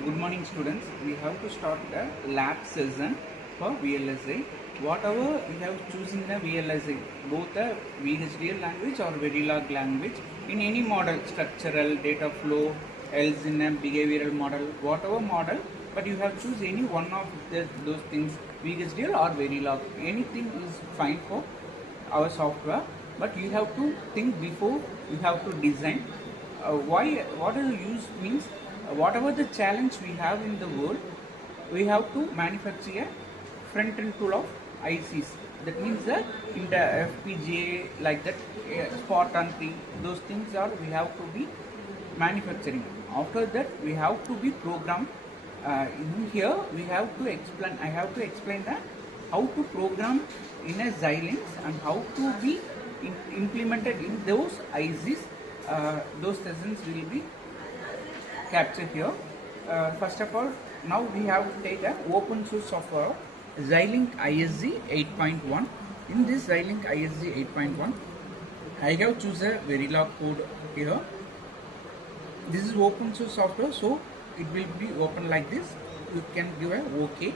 Good morning students. We have to start the lab session for VLSI. Whatever we have chosen the VLSI, both the VHDL language or Verilog language, in any model, structural, data flow, else in a behavioral model, whatever model, but you have choose any one of those things, VHDL or Verilog. Anything is fine for our software, but you have to think before you have to design. Why? What is the use means? Whatever the challenge we have in the world, we have to manufacture a front end tool of ICs. That means that in the FPGA like that, spot and tree, those things are we have to be manufacturing. After that, we have to be programmed. In here, we have to explain. I have to explain that how to program in a xilinx and how to be implemented in those ICs. Those lessons will be captured here. First of all, now we have to take an open source software, Xilinx ISG 8.1. In this Xilinx ISG 8.1, I have chosen a Verilog code here. This is open source software, so it will be open like this. You can give a OK.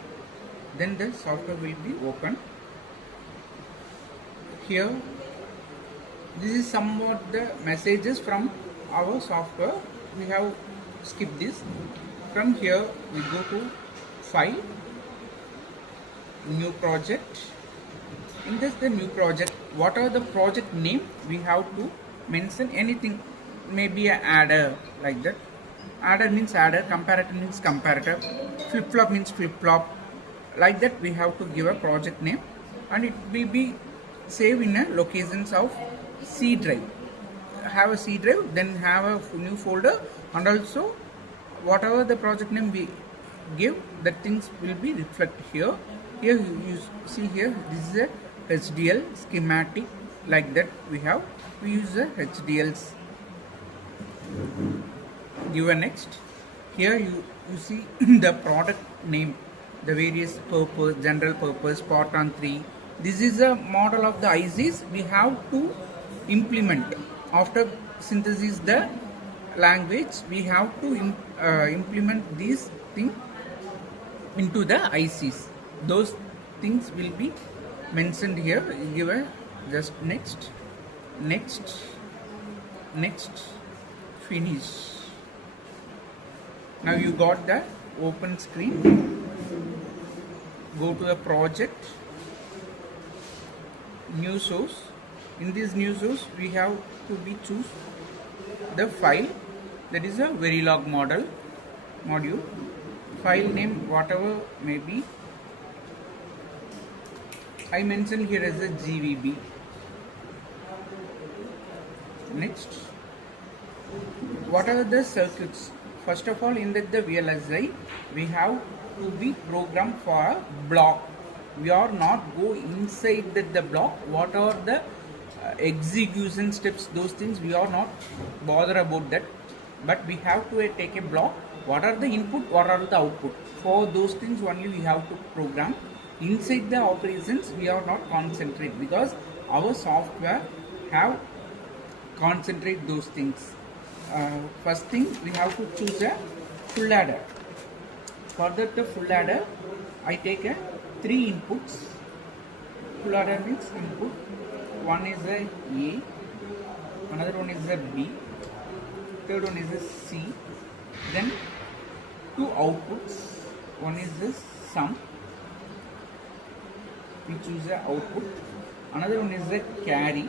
Then the software will be open. Here, this is somewhat the messages from our software. We have skipped this. From here, we go to File, New Project. In this, the new project, what are the project name? We have to mention anything, maybe a adder like that. Adder means adder, comparator means comparator, flip flop means flip flop. Like that, we have to give a project name, and it will be saved in a locations of C drive. Have a C drive, then have a new folder, and also whatever the project name we give, the things will be reflected here. Here you see here, this is a HDL schematic, like that we use the HDLs. Give a next. Here you see the product name, the various purpose, general purpose, part on 3. This is a model of the ICs we have to implement. After synthesis the language, we have to implement these things into the ICs. Those things will be mentioned here. Give a just next, next, next, finish. Now you got the open screen. Go to the project, new source. In this new source, we have to be choose the file, that is a Verilog module. File name whatever may be. I mentioned here as a GVB. Next, what are the circuits? First of all, in the VLSI, we have to be programmed for a block. We are not go inside the block. What are the execution steps? Those things we are not bother about that. But we have to take a block. What are the input? What are the output? For those things only we have to program. Inside the operations, we are not concentrate because our software have concentrate those things. First thing, we have to choose a full adder. For that the full adder, I take a 3 inputs. Full adder means input. One is a A, another one is a B, third one is a C. Then 2 outputs. One is the sum. We choose a output. Another one is a carry.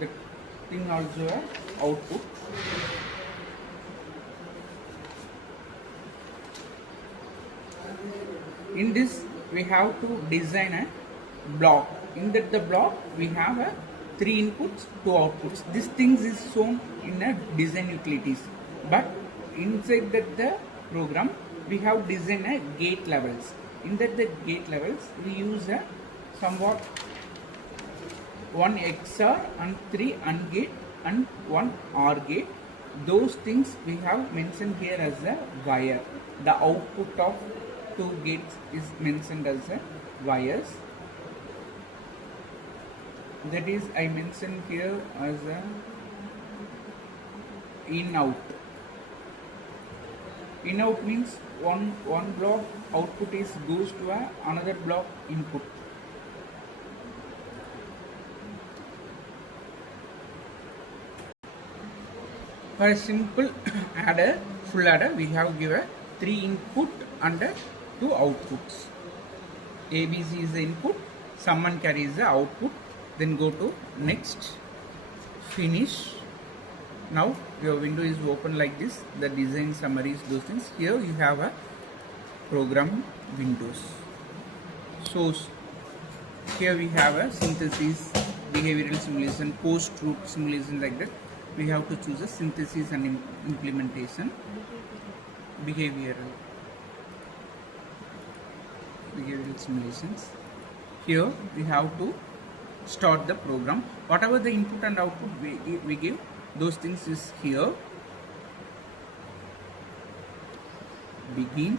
The thing also a output. In this, we have to design a block. In that the block, we have a 3 inputs, 2 outputs. These things is shown in a design utilities. But inside that the program, we have designed a gate levels. In that the gate levels, we use a somewhat 1 XOR and 3 AND gate and 1 OR gate. Those things we have mentioned here as a wire. The output of 2 gates is mentioned as a wires. That is, I mentioned here as a in out. In out means one block output is goes to another block input. For a simple adder, full adder, we have given 3 input and 2 outputs. ABC is the input, sum and carry is the output. Then go to next, finish. Now your window is open like this. The design summaries, those things. Here you have a program windows. So here we have a synthesis, behavioral simulation, post-truth simulation, like that. We have to choose a synthesis and implementation. Behavioral simulations. Here we have to start the program. Whatever the input and output we give, those things is here. Begin.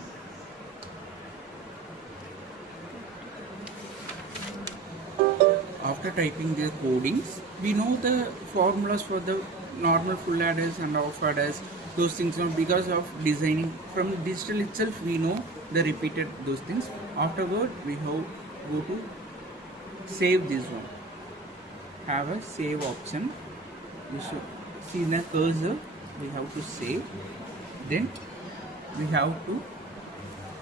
After typing the codings, we know the formulas for the normal full adders and half adders, those things. Because of designing from digital itself, we know the repeated those things. Afterward, we have go to save this one. Have a save option. You should see the cursor. We have to save. Then we have to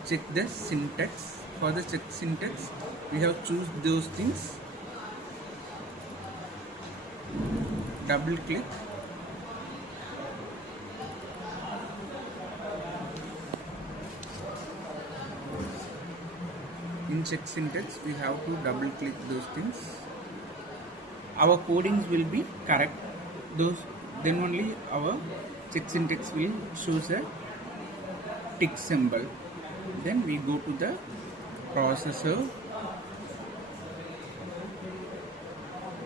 check the syntax. For the check syntax, we have choose those things. Double click. In check syntax, we have to double click those things. Our codings will be correct. Then only our check syntax will show a tick symbol. Then we go to the processor.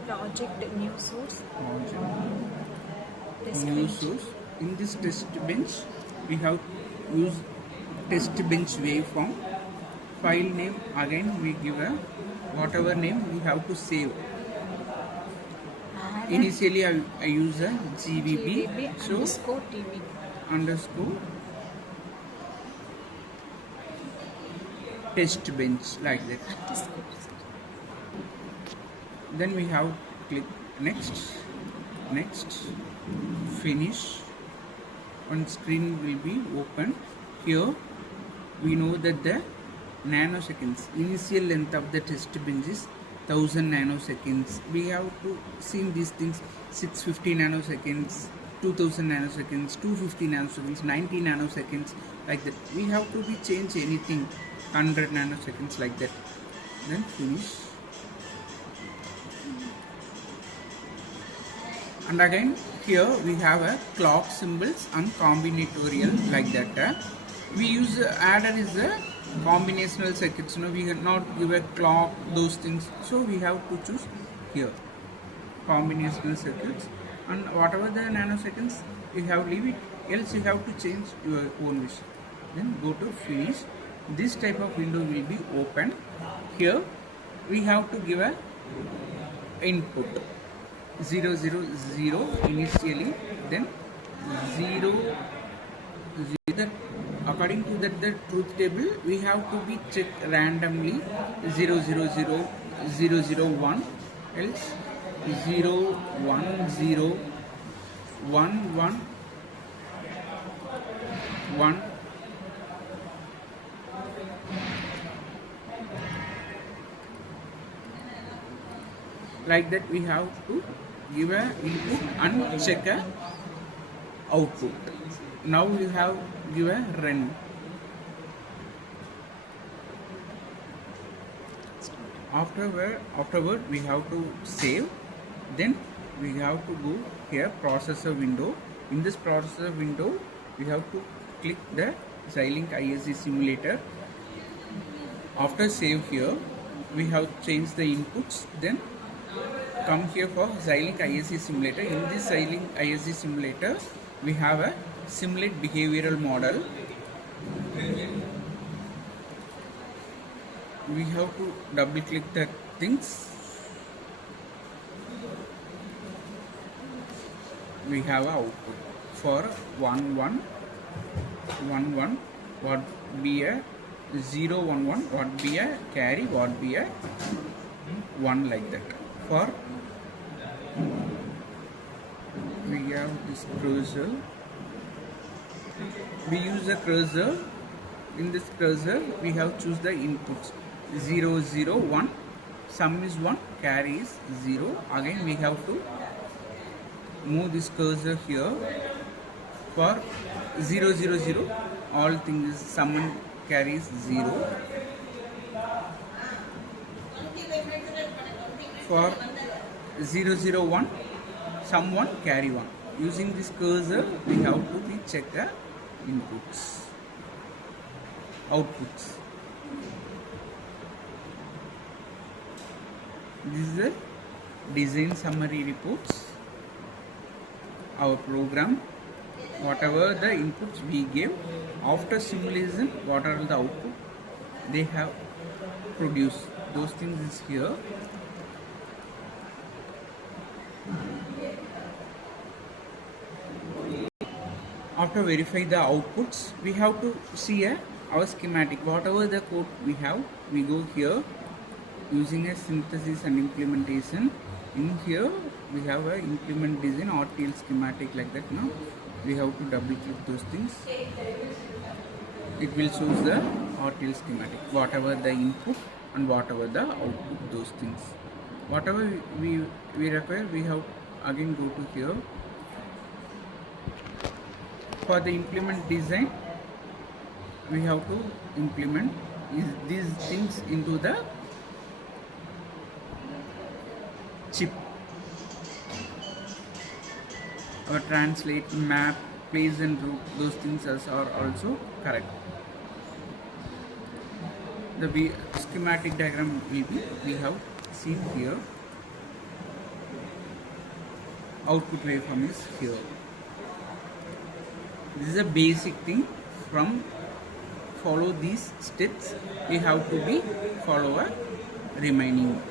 Project new source. New source. In this test bench, we have used test bench waveform. File name, again we give a whatever name we have to save. Initially I use a GVB, so underscore test bench, like that. Then we have click next, finish. One screen will be open. Here we know that the nanoseconds, initial length of the test bench is 1000 nanoseconds. We have to see these things: 650 nanoseconds, 2000 nanoseconds, 250 nanoseconds, 90 nanoseconds, like that. We have to be change anything 100 nanoseconds, like that. Then finish. And again here we have a clock symbols and combinatorial, like that. We use adder is a combinational circuits. We cannot give a clock, those things, so we have to choose here combinational circuits, and whatever the nanoseconds you have, leave it, else you have to change your own wish. Then go to finish. This type of window will be open. Here we have to give a input 0 0 0 initially, then 0 0. According to that the truth table, we have to be checked randomly 0 0 0 0 0 1, else 0 1 0 1 1 1. Like that we have to give a input and check a output. Now we have give a run. Afterward we have to save. Then we have to go here processor window. In this processor window we have to click the xilinx ISE simulator. After save here, we have changed the inputs. Then come here for xilinx ISE simulator. In this xilinx ISE simulator, we have a simulate behavioral model. We have to double click the things. We have a output for 1 1 1 1, what be a 0 1 1, what be a carry, what be a 1, like that. For we have this cursor, we use the cursor. In this cursor we have choose the inputs 0 0 1, sum is 1, carry is 0. Again we have to move this cursor here. For 0 0 0, all things sum and carry is 0. For 0 0 1, sum 1, carry 1. Using this cursor we have to check the inputs, outputs. This is the design summary reports. Our program, whatever the inputs we gave, after simulation what are the output they have produced, those things is here. After verify the outputs, we have to see our schematic. Whatever the code we have, we go here using a synthesis and implementation. In here we have a implement design RTL schematic, like that. Now we have to double click those things. It will choose the RTL schematic, whatever the input and whatever the output, those things. Whatever we require, we have again go to here. For the implement design, we have to implement these things into the chip. Our translate, map, place and route, those things are also correct. The schematic diagram will be, we have seen here. Output waveform is here. This is a basic thing. From follow these steps, we have to be follow a remaining